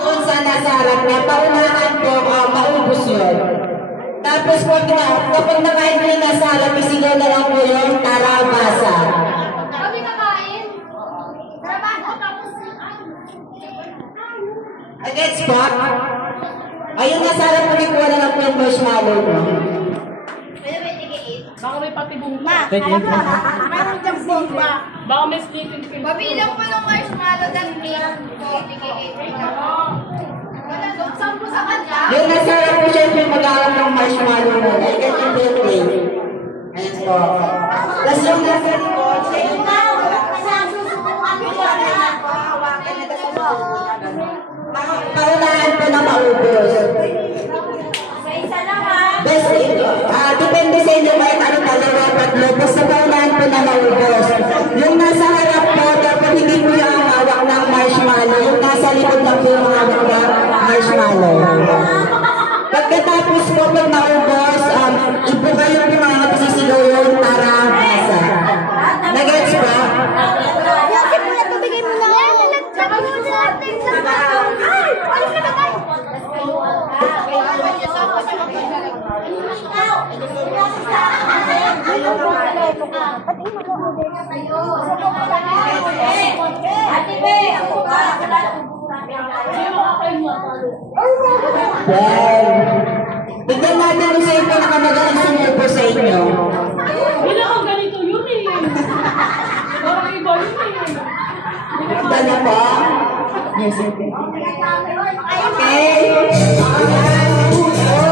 Kung saan nasa harap niya, paunahan po, maubos yun. Tapos po, kapag nakain niya nasa harap, isigaw na lang po yun, tara, basa. Kami kakain. Against po, ayun nasa harap po, ikuha na lang po yung marshmallow mo. Baka may patibong Ma, harap na. Mayroon diyang bomba. Baka may sleeping pill. Mabilang mo ng marshmallow dan cake. Sampo sa kanya. Yung nasa harap po, syempre mag-aarap ng marshmallow mo. Ay, ganyan po yung play. Ayun po. Tapos yung nasa likod, ayun na. Paunahan po na maubos. Sa isa lang ha. Best, depende sa inyo kahit ano dalawa, tatlo. Basta paunahan po na maubos. Yung nasa harap po, dapat hindi po yung hawak ng marshmallow. Yung nasa likod lang po yung hawak ng marshmallow. Pagkatapos po pag maubos, ipo kayo po mga pasisigaw yun, tara, basa. Nagets ba? Bigay mo na. Sabi mo natin sa bato. Ay! Alis na bagay! Ate Be, ako ba? Well, tignan natin kung sa'yo po nakamagaling sumupo sa inyo. Wala kang ganito yun eh. Parang iba yun eh. Ganda na po. Music. Okay. 1, 2, 3.